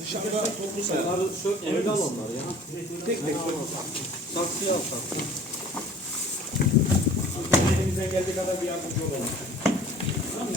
Dışarıda toplu sayalım. Onları sök, evde al onları ya. Tek tek Saksıya al saksıya. Elimizden geldiği kadar bir yardımcı olalım. Tamam mı?